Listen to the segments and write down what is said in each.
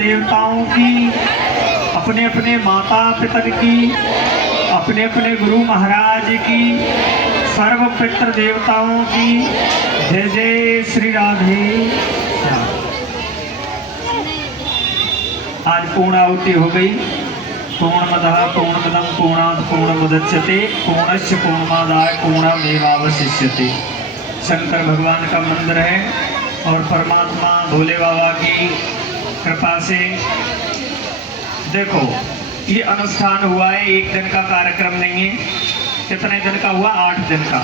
देवताओं की, अपने अपने माता पिता की, अपने अपने गुरु महाराज की, सर्व पितृ देवताओं की जय जय श्री राधे श्याम। आज पूर्णाहुति हो गई। पूर्णमदः पूर्णमिदं पूर्णात् पूर्णमुदच्यते पूर्णस्य पूर्णमादाय पूर्णमेवावशिष्यते। शंकर भगवान का मंदिर है और परमात्मा भोले बाबा की कृपा से देखो ये अनुष्ठान हुआ है। एक दिन का कार्यक्रम नहीं है। कितने दिन का हुआ? 8 दिन का।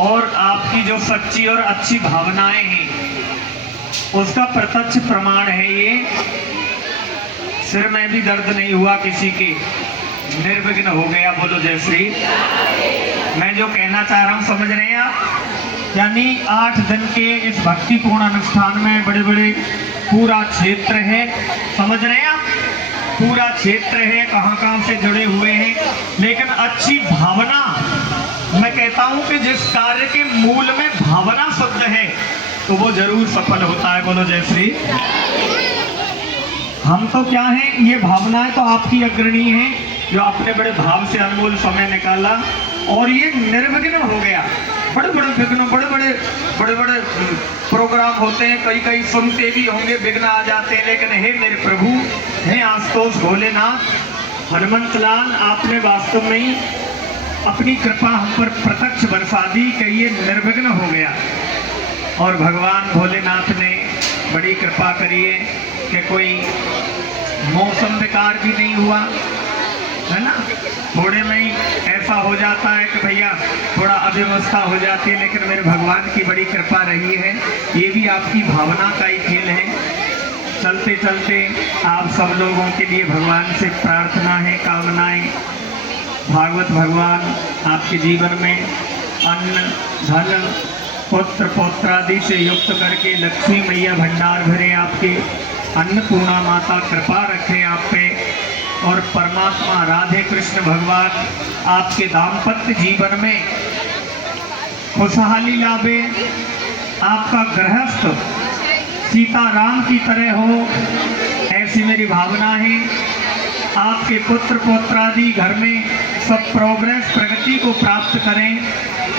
और आपकी जो सच्ची और अच्छी भावनाएं हैं उसका प्रत्यक्ष प्रमाण है ये। सिर में भी दर्द नहीं हुआ किसी के, निर्विघ्न हो गया। बोलो जय श्री। मैं जो कहना चाह रहा हूं समझ रहे हैं आप? यानी 8 दिन के इस भक्तिपूर्ण अनुष्ठान में बड़े बड़े पूरा क्षेत्र है, समझ रहे हैं आप? पूरा क्षेत्र है, कहां कहां से जुड़े हुए हैं। लेकिन अच्छी भावना, मैं कहता हूं कि जिस कार्य के मूल में भावना शुद्ध है तो वो जरूर सफल होता है। बोलो जय श्री। हम तो क्या हैं, ये भावनाएं तो आपकी अग्रणी हैं जो आपने बड़े भाव से अनमोल समय निकाला और ये निर्विघ्न हो गया। बड़े बड़े विघ्न, बड़े बड़े प्रोग्राम होते हैं, कई सुनते भी होंगे, विघ्न आ जाते हैं। लेकिन हे मेरे प्रभु, हे आशुतोष भोलेनाथ, हनुमंत लाल, आपने वास्तव में ही अपनी कृपा हम पर प्रत्यक्ष बरसा दी कि ये निर्विघ्न हो गया। और भगवान भोलेनाथ ने बड़ी कृपा करी है कि कोई मौसम विकार भी नहीं हुआ, है ना। थोड़े में ही ऐसा हो जाता है कि भैया थोड़ा अव्यवस्था हो जाती है, लेकिन मेरे भगवान की बड़ी कृपा रही है। ये भी आपकी भावना का ही खेल है। चलते चलते आप सब लोगों के लिए भगवान से प्रार्थना है, कामनाएं। भागवत भगवान आपके जीवन में अन्न धन पुत्र पौत्रादि से युक्त करके लक्ष्मी मैया भंडार भरे, आपके अन्नपूर्णा माता कृपा रखे आप पे। और परमात्मा राधे कृष्ण भगवान आपके दाम्पत्य जीवन में खुशहाली लावे, आपका गृहस्थ सीताराम की तरह हो, ऐसी मेरी भावना है। आपके पुत्र पौत्रादि घर में सब प्रोग्रेस प्रगति को प्राप्त करें,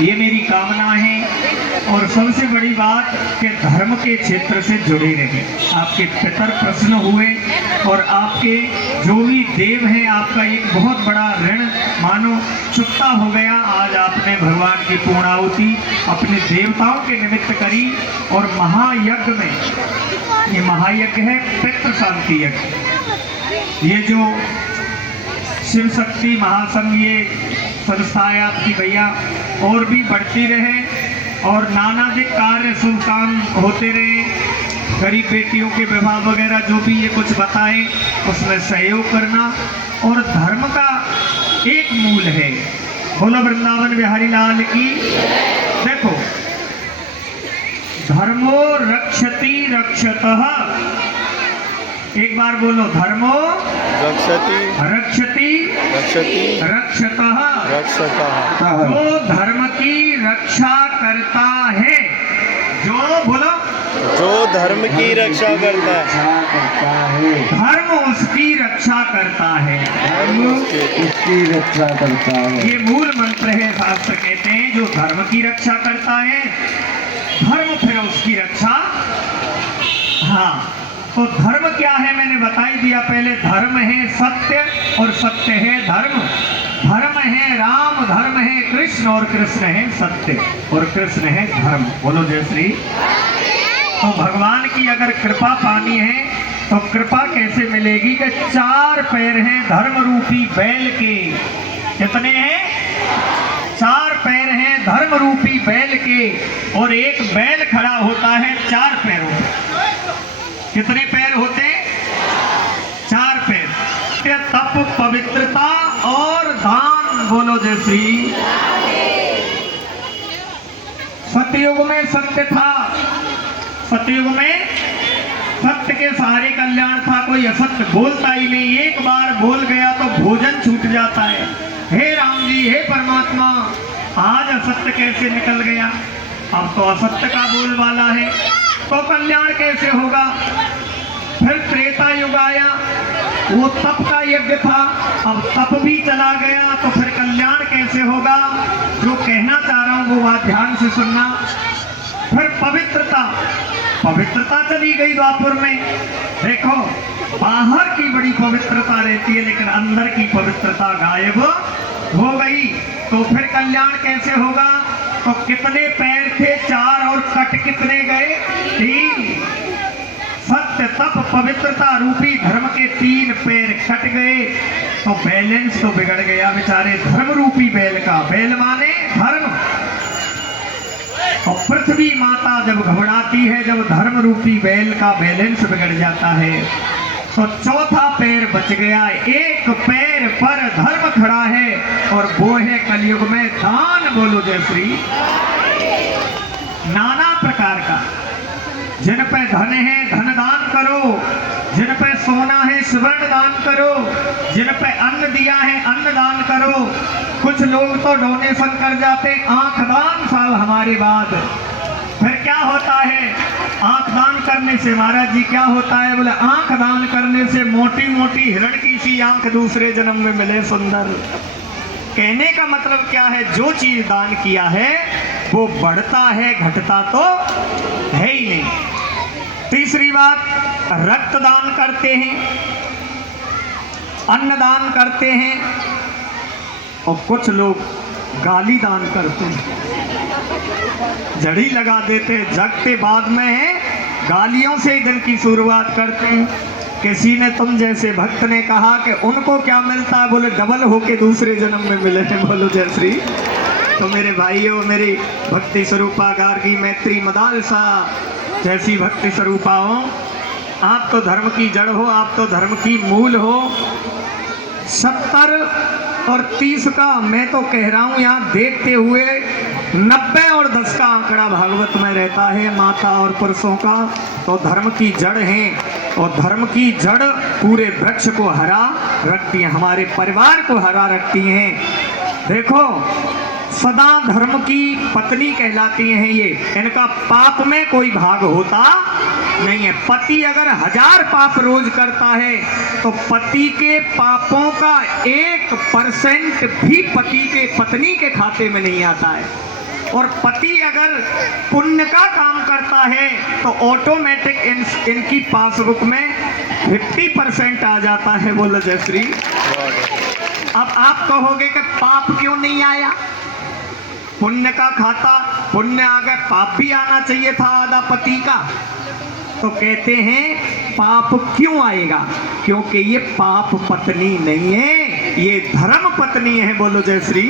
ये मेरी कामना है। और सबसे बड़ी बात कि धर्म के क्षेत्र से जुड़े रहें। आपके पितर प्रसन्न हुए और आपके जो भी देव हैं, आपका एक बहुत बड़ा ऋण मानो चुकता हो गया। आज आपने भगवान की पूर्णाहुति अपने देवताओं के निमित्त करी और महायज्ञ में, ये महायज्ञ है पितृ शांति यज्ञ। ये जो शिव शक्ति महासंघ ये संस्थाएं आपकी भैया और भी बढ़ती रहे और नानादिक कार्य शुभ काम होते रहे। गरीब बेटियों के विवाह वगैरह जो भी ये कुछ बताएं उसमें सहयोग करना। और धर्म का एक मूल है। बोलो वृंदावन बिहारी लाल की। देखो, धर्मो रक्षति रक्षतः, एक बार बोलो, धर्मो रक्षति रक्षति रक्षति रक्षतः। रक्षतः। जो धर्म की रक्षा करता है, जो बोलो, जो धर्म की रक्षा करता है, धर्म उसकी रक्षा करता है। धर्म उसकी रक्षा करता है। ये मूल मंत्र है। शास्त्र कहते हैं जो धर्म की रक्षा करता है, धर्म फिर उसकी रक्षा। हाँ, तो धर्म क्या है मैंने बता ही दिया पहले। धर्म है सत्य और सत्य है धर्म। धर्म है राम, धर्म है कृष्ण और कृष्ण है सत्य और कृष्ण है धर्म। बोलो जय श्री। तो भगवान की अगर कृपा पानी है तो कृपा कैसे मिलेगी कि 4 पैर हैं धर्म रूपी बैल के। कितने हैं? 4 पैर हैं धर्म रूपी बैल के। और एक बैल खड़ा होता है 4 पैरों पर। कितने पैर होते हैं? 4 पैर। तप पवित्रता और दान। बोलो जय श्री। सतयुग में सत्य था, सतयुग में सत्य के सहारे कल्याण था। कोई असत्य बोलता ही नहीं। एक बार बोल गया तो भोजन छूट जाता है। हे राम जी, हे परमात्मा, आज असत्य कैसे निकल गया? अब तो असत्य का बोलबाला है, तो कल्याण कैसे होगा? फिर त्रेता युग आया, वो तप का यज्ञ था, अब तप भी चला गया, तो फिर कल्याण कैसे होगा? जो कहना चाह रहा हूं वो बात ध्यान से सुनना। फिर पवित्रता चली गई द्वापर में। देखो, बाहर की बड़ी पवित्रता रहती है, लेकिन अंदर की पवित्रता गायब हो गई। तो फिर कल्याण कैसे होगा? तो कितने पैर थे? 4, और कट कितने गए? 3। सत्य, तप, पवित्रता रूपी धर्म के 3 पैर कट गए, तो बैलेंस तो बिगड़ गया बेचारे धर्म रूपी बैल का। बैल माने धर्म। और पृथ्वी माता जब घबराती है, जब धर्म रूपी बैल का बैलेंस बिगड़ जाता है, तो चौथा पैर बच गया। एक पैर पर धर्म खड़ा है, और वो है कलयुग में दान। बोलो जय श्री। नाना प्रकार का, जिन पे धन है धन दान करो, जिन पे सोना है स्वर्ण दान करो, जिन पे अन्न दिया है अन्न दान करो। कुछ लोग तो डोनेशन कर जाते आंख दान साल हमारे बाद। फिर क्या होता है? आंख दान करने से महाराज जी क्या होता है? बोले आंख दान करने से मोटी मोटी हिरण की सी आंख दूसरे जन्म में मिले सुंदर। कहने का मतलब क्या है? जो चीज दान किया है वो बढ़ता है, घटता तो है ही नहीं। तीसरी बात, रक्त दान करते हैं, अन्न दान करते हैं, और कुछ लोग गाली दान करते हैं, जड़ी लगा देते, जगते बाद में है, गालियों से ही दिन की शुरुआत करते हैं। किसी ने तुम जैसे भक्त ने कहा कि उनको क्या मिलता है? बोले डबल होके दूसरे जन्म में मिले हैं। बोलो जय श्री। तो मेरे भाइयों, मेरी भक्ति स्वरूपा गार्गी मैत्री मदालसा जैसी भक्ति स्वरूपा हो, आप तो धर्म की जड़ हो, आप तो धर्म की मूल हो। 70 और 30 का मैं तो कह रहा हूँ, यहाँ देखते हुए 90 और 10 का आंकड़ा भागवत में रहता है, माता और पुरुषों का। तो धर्म की जड़ है, और धर्म की जड़ पूरे वृक्ष को हरा रखती है, हमारे परिवार को हरा रखती हैं। देखो, सदा धर्म की पत्नी कहलाती हैं ये, इनका पाप में कोई भाग होता नहीं है। पति अगर 1000 पाप रोज करता है, तो पति के पापों का 1% भी पति के पत्नी के खाते में नहीं आता है। और पति अगर पुण्य का काम करता है, तो ऑटोमेटिक इनकी पासबुक में 50% आ जाता है। बोलो जय श्री। अब आप कहोगे कि पाप क्यों नहीं आया? पुण्य का खाता, पुण्य आ गया, पाप भी आना चाहिए था आधा पति का। तो कहते हैं पाप क्यों आएगा? क्योंकि ये पाप पत्नी नहीं है, ये धर्म पत्नी है। बोलो जय श्री।